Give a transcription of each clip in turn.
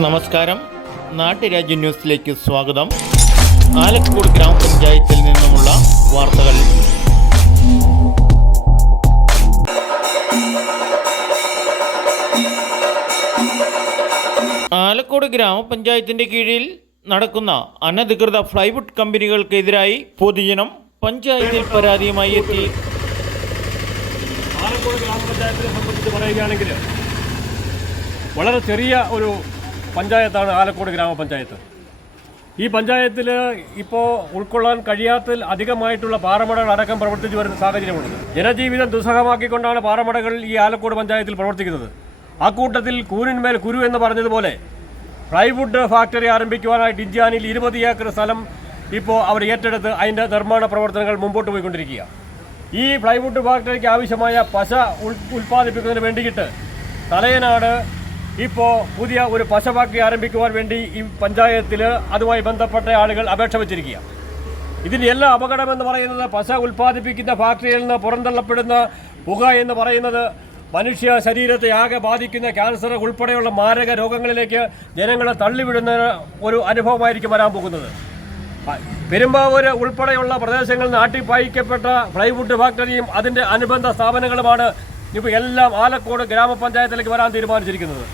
നമസ്കാരം, നാട്ടുരാജ്യ ന്യൂസിലേക്ക് സ്വാഗതം. ആലക്കോട് ഗ്രാമപഞ്ചായത്തിൽ നിന്നുമുള്ള വാർത്തകൾ. ആലക്കോട് ഗ്രാമപഞ്ചായത്തിന്റെ കീഴിൽ നടക്കുന്ന അനധികൃത പ്ലൈവുഡ് കമ്പനികൾക്കെതിരായി പൊതുജനം പഞ്ചായത്തിൽ പരാതിയുമായി എത്തി. ആലക്കോട് ഗ്രാമപഞ്ചായത്തിനെ സംബന്ധിച്ച് പറയുകയാണെങ്കിൽ വളരെ ചെറിയ ഒരു പഞ്ചായത്താണ് ആലക്കോട് ഗ്രാമപഞ്ചായത്ത്. ഈ പഞ്ചായത്തിൽ ഇപ്പോൾ ഉൾക്കൊള്ളാൻ കഴിയാത്തതിൽ അധികമായിട്ടുള്ള പാറമടകൾ അടക്കം പ്രവർത്തിച്ചു വരുന്ന സാഹചര്യമുണ്ട്. ജനജീവിതം ദുസ്സഹമാക്കിക്കൊണ്ടാണ് പാറമടകൾ ഈ ആലക്കോട് പഞ്ചായത്തിൽ പ്രവർത്തിക്കുന്നത്. അക്കൂട്ടത്തിൽ കൂനിന്മേൽ കുരു എന്ന് പറഞ്ഞതുപോലെ പ്ലൈവുഡ് ഫാക്ടറി ആരംഭിക്കുവാനായിട്ട് ഇഞ്ചാനിൽ 20 ഏക്കർ സ്ഥലം ഇപ്പോൾ അവർ ഏറ്റെടുത്ത് അതിൻ്റെ നിർമ്മാണ പ്രവർത്തനങ്ങൾ മുമ്പോട്ട് പോയിക്കൊണ്ടിരിക്കുക. ഈ പ്ലൈവുഡ് ഫാക്ടറിക്ക് ആവശ്യമായ പശ ഉൽപ്പാദിപ്പിക്കുന്നതിന് വേണ്ടിയിട്ട് തലയനാട് ഇപ്പോൾ പുതിയ ഒരു പശ ഫാക്ടറി ആരംഭിക്കുവാൻ വേണ്ടി ഈ പഞ്ചായത്തിൽ അതുമായി ബന്ധപ്പെട്ട ആളുകൾ അപേക്ഷ വച്ചിരിക്കുക. ഇതിൻ്റെ എല്ലാ അപകടമെന്ന് പറയുന്നത് പശ ഉൽപ്പാദിപ്പിക്കുന്ന ഫാക്ടറിയിൽ നിന്ന് പുറന്തള്ളപ്പെടുന്ന പുക എന്ന് പറയുന്നത് മനുഷ്യ ശരീരത്തെ ആകെ ബാധിക്കുന്ന ക്യാൻസർ ഉൾപ്പെടെയുള്ള മാരക രോഗങ്ങളിലേക്ക് ജനങ്ങളെ തള്ളിവിടുന്ന ഒരു അനുഭവമായിരിക്കും വരാൻ പോകുന്നത്. പെരുമ്പാവൂർ ഉൾപ്പെടെയുള്ള പ്രദേശങ്ങളിൽ നാട്ടിപ്പായിക്കപ്പെട്ട പ്ലൈവുഡ് ഫാക്ടറിയും അതിൻ്റെ അനുബന്ധ സ്ഥാപനങ്ങളുമാണ് ഇപ്പോൾ എല്ലാം ആലക്കോട് ഗ്രാമപഞ്ചായത്തിലേക്ക് വരാൻ തീരുമാനിച്ചിരിക്കുന്നത്.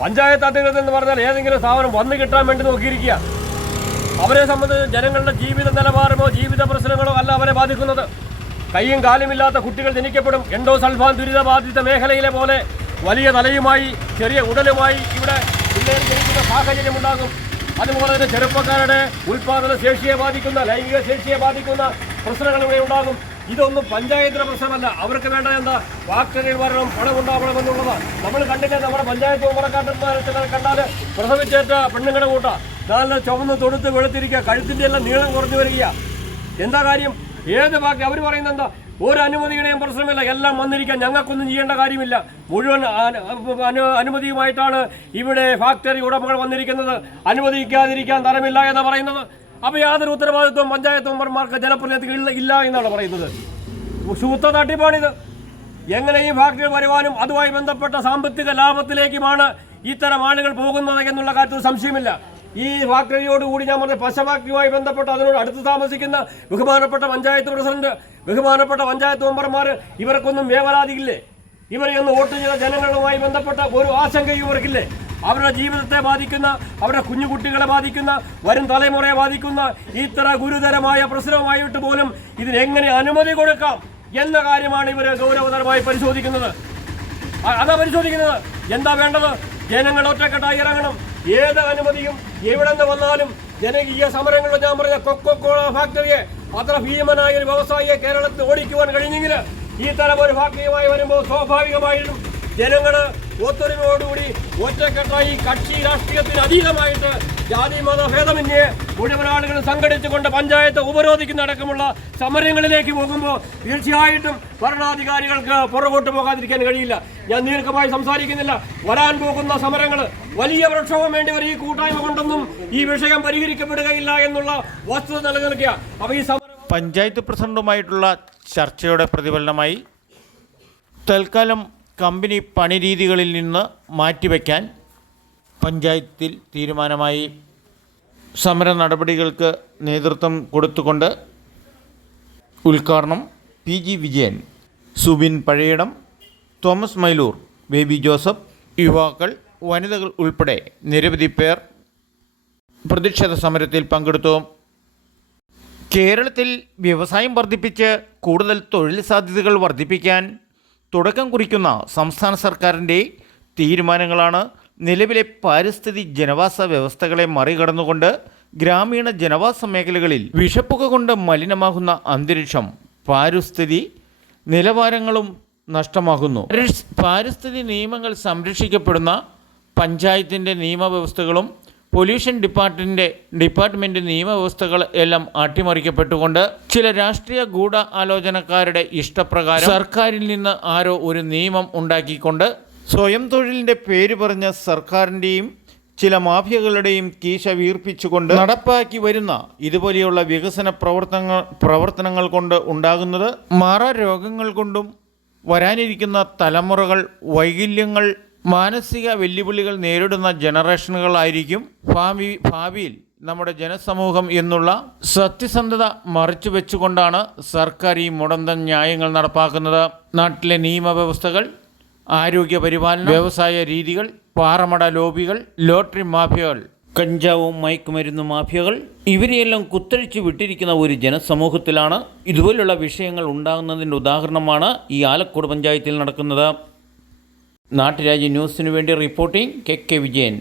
പഞ്ചായത്ത് അധികൃതർ എന്ന് പറഞ്ഞാൽ ഏതെങ്കിലും സ്ഥാപനം വന്നു കിട്ടാൻ വേണ്ടി നോക്കിയിരിക്കുക. അവരെ സംബന്ധിച്ച് ജനങ്ങളുടെ ജീവിത നിലവാരമോ ജീവിത പ്രശ്നങ്ങളോ അല്ല അവരെ ബാധിക്കുന്നത്. കൈയും കാലുമില്ലാത്ത കുട്ടികൾ ജനിക്കപ്പെടും. എൻഡോസൾഫാൻ ദുരിതബാധിത മേഖലയിലെ പോലെ വലിയ തലയുമായി ചെറിയ ഉടലുമായി ഇവിടെ പിള്ളേർ ജനിക്കുന്ന സാഹചര്യമുണ്ടാകും. അതുപോലെ തന്നെ ചെറുപ്പക്കാരുടെ ഉൽപാദന ശേഷിയെ ബാധിക്കുന്ന ലൈംഗിക ശേഷിയെ ബാധിക്കുന്ന പ്രശ്നങ്ങൾ ഇവിടെ ഉണ്ടാകും. ഇതൊന്നും പഞ്ചായത്തിന്റെ പ്രശ്നമല്ല. അവർക്ക് വേണ്ടത് എന്താ? ഫാക്ടറിയിൽ വരണം, പണം ഉണ്ടാവണമെന്നുള്ളതാണ്. നമ്മൾ കണ്ടില്ലേ, നമ്മുടെ പഞ്ചായത്ത് ഉമ്മറക്കാട്ടന്മാരെ കണ്ടാൽ പ്രസവിച്ചേറ്റ പെണ്ണുങ്ങളുടെ കൂട്ട നല്ല ചുവന്ന് തൊടുത്ത് വെളുത്തിരിക്കുക, കഴുത്തിൻ്റെ എല്ലാം നീളം കുറഞ്ഞു വരിക. എന്താ കാര്യം? ഏത് ഫാക്ടറി? അവർ പറയുന്നത് എന്താ? ഒരു അനുമതിയുടെയും പ്രശ്നമില്ല, എല്ലാം വന്നിരിക്കാൻ, ഞങ്ങൾക്കൊന്നും ചെയ്യേണ്ട കാര്യമില്ല. മുഴുവൻ അനുമതിയുമായിട്ടാണ് ഇവിടെ ഫാക്ടറി ഉടമകൾ വന്നിരിക്കുന്നത്. അനുമതിക്കാതിരിക്കാൻ തരമില്ല എന്ന് പറയുന്നത്. അപ്പോൾ യാതൊരു ഉത്തരവാദിത്വം പഞ്ചായത്ത് മെമ്പർമാർക്ക് ജനപ്രതിനിധികൾ ഇല്ല എന്നാണ് പറയുന്നത്. ശുദ്ധ തട്ടിപ്പാണിത്. എങ്ങനെ ഈ ഫാക്ടറി വരുവാനും അതുമായി ബന്ധപ്പെട്ട സാമ്പത്തിക ലാഭത്തിലേക്കുമാണ് ഇത്തരം ആളുകൾ പോകുന്നത് എന്നുള്ള കാര്യത്തിൽ സംശയമില്ല. ഈ ഫാക്ടറിയോടുകൂടി ഞാൻ പറഞ്ഞ പശ ഫാക്ടറിയുമായി ബന്ധപ്പെട്ട് അതിനോട് അടുത്ത് താമസിക്കുന്ന ബഹുമാനപ്പെട്ട പഞ്ചായത്ത് പ്രസിഡന്റ്, ബഹുമാനപ്പെട്ട പഞ്ചായത്ത് മെമ്പർമാർ, ഇവർക്കൊന്നും വേവലാതിയില്ലേ? ഇവരെയൊന്ന് വോട്ട് ചെയ്ത ജനങ്ങളുമായി ബന്ധപ്പെട്ട ഒരു ആശങ്കയും ഇവർക്കില്ലേ? അവരുടെ ജീവിതത്തെ ബാധിക്കുന്ന, അവരുടെ കുഞ്ഞുകുട്ടികളെ ബാധിക്കുന്ന, വരും തലമുറയെ ബാധിക്കുന്ന ഇത്ര ഗുരുതരമായ പ്രശ്നമായിട്ട് പോലും ഇതിനെങ്ങനെ അനുമതി കൊടുക്കാം എന്ന കാര്യമാണ് ഇവർ ഗൗരവതരമായി പരിശോധിക്കുന്നത്. അതാ പരിശോധിക്കുന്നത്. എന്താ വേണ്ടത്? ജനങ്ങൾ ഒറ്റക്കെട്ടായി ഇറങ്ങണം. ഏത് അനുമതിയും എവിടെ നിന്ന് വന്നാലും ജനകീയ സമരങ്ങളുടെ ഞാൻ പറഞ്ഞ കൊക്കോകോള ഫാക്ടറിയെ, അത്ര ഭീമനായ ഒരു വ്യവസായിയെ കേരളത്തിൽ ഓടിക്കുവാൻ കഴിഞ്ഞെങ്കിൽ ഈ തരം ഒരു ഫാക്ടറിയുമായി വരുമ്പോൾ സ്വാഭാവികമായിട്ടും ജനങ്ങൾ ഒത്തൊരുമയോടുകൂടി ഒറ്റക്കെട്ടായി കക്ഷി രാഷ്ട്രീയത്തിന് അതീതമായിട്ട് ജാതി മത ഭേദമന്യേ മുഴുവൻ ആളുകൾ സംഘടിച്ചുകൊണ്ട് പഞ്ചായത്ത് ഉപരോധിക്കുന്ന അടക്കമുള്ള സമരങ്ങളിലേക്ക് പോകുമ്പോൾ തീർച്ചയായിട്ടും ഭരണാധികാരികൾക്ക് പുറകോട്ട് പോകാതിരിക്കാൻ കഴിയില്ല. ഞാൻ ദീർഘമായി സംസാരിക്കുന്നില്ല. വരാൻ പോകുന്ന സമരങ്ങൾ വലിയ പ്രക്ഷോഭം വേണ്ടി വരും. ഈ കൂട്ടായ്മ കൊണ്ടൊന്നും ഈ വിഷയം പരിഹരിക്കപ്പെടുകയില്ല എന്നുള്ള വസ്തുത നിലനിൽക്കുക. അപ്പോൾ ഈ പഞ്ചായത്ത് പ്രസിഡന്റുമായിട്ടുള്ള ചർച്ചയുടെ പ്രതിഫലനമായി തൽക്കാലം കമ്പനി പണിരീതികളിൽ നിന്ന് മാറ്റിവെക്കാൻ പഞ്ചായത്തിൽ തീരുമാനമായി. സമര നടപടികൾക്ക് നേതൃത്വം കൊടുത്തുകൊണ്ട് ഉദ്ഘാടനം PG Vijayan, Subin Pazhayidam, Thomas Mylur, baby Joseph, യുവാക്കൾ, വനിതകൾ ഉൾപ്പെടെ നിരവധി പേർ പ്രതിഷേധ സമരത്തിൽ പങ്കെടുത്തു. കേരളത്തിൽ വ്യവസായം വർദ്ധിപ്പിച്ച് കൂടുതൽ തൊഴിൽ സാധ്യതകൾ വർദ്ധിപ്പിക്കാൻ തുടക്കം കുറിക്കുന്ന സംസ്ഥാന സർക്കാരിൻ്റെ തീരുമാനങ്ങളാണ് നിലവിലെ പാരിസ്ഥിതി ജനവാസ വ്യവസ്ഥകളെ മറികടന്നുകൊണ്ട് ഗ്രാമീണ ജനവാസ മേഖലകളിൽ വിഷപ്പുക കൊണ്ട് മലിനമാകുന്ന അന്തരീക്ഷം, പാരിസ്ഥിതി നിലവാരങ്ങളും നഷ്ടമാകുന്നു. പാരിസ്ഥിതി നിയമങ്ങൾ സംരക്ഷിക്കപ്പെടുന്ന പഞ്ചായത്തിൻ്റെ നിയമവ്യവസ്ഥകളും പൊല്യൂഷൻ ഡിപ്പാർട്ട്മെൻറ്റ് നിയമവ്യവസ്ഥകൾ എല്ലാം അട്ടിമറിക്കപ്പെട്ടുകൊണ്ട് ചില രാഷ്ട്രീയ ഗൂഢ ആലോചനക്കാരുടെ ഇഷ്ടപ്രകാരം സർക്കാരിൽ നിന്ന് ആരോ ഒരു നിയമം ഉണ്ടാക്കിക്കൊണ്ട് സ്വയം തൊഴിലിൻ്റെ പേര് പറഞ്ഞ സർക്കാരിൻ്റെയും ചില മാഫിയകളുടെയും കീശ വീർപ്പിച്ചുകൊണ്ട് നടപ്പാക്കി വരുന്ന ഇതുപോലെയുള്ള വികസന പ്രവർത്തനങ്ങൾ കൊണ്ട് ഉണ്ടാകുന്നത് മാറാ രോഗങ്ങൾ കൊണ്ടും വരാനിരിക്കുന്ന തലമുറകൾ വൈകല്യങ്ങൾ മാനസിക വെല്ലുവിളികൾ നേരിടുന്ന ജനറേഷനുകളായിരിക്കും ഭാവിയിൽ നമ്മുടെ ജനസമൂഹം എന്നുള്ള സത്യസന്ധത മറച്ചു വെച്ചുകൊണ്ടാണ് സർക്കാർ ഈ മുടന്തൻ ന്യായങ്ങൾ നടപ്പാക്കുന്നത്. നാട്ടിലെ നിയമവ്യവസ്ഥകൾ, ആരോഗ്യ പരിപാലനം, വ്യവസായ രീതികൾ, പാറമട ലോബികൾ, ലോട്ടറി മാഫിയകൾ, കഞ്ചാവും മയക്കുമരുന്ന് മാഫിയകൾ, ഇവരെയെല്ലാം കുത്തഴിച്ച് വിട്ടിരിക്കുന്ന ഒരു ജനസമൂഹത്തിലാണ് ഇതുപോലുള്ള വിഷയങ്ങൾ ഉണ്ടാകുന്നതിൻ്റെ ഉദാഹരണമാണ് ഈ ആലക്കോട് പഞ്ചായത്തിൽ നടക്കുന്നത്. നാട്ടുരാജ്യ ന്യൂസിനു വേണ്ടി റിപ്പോർട്ടിംഗ് KK വിജയൻ.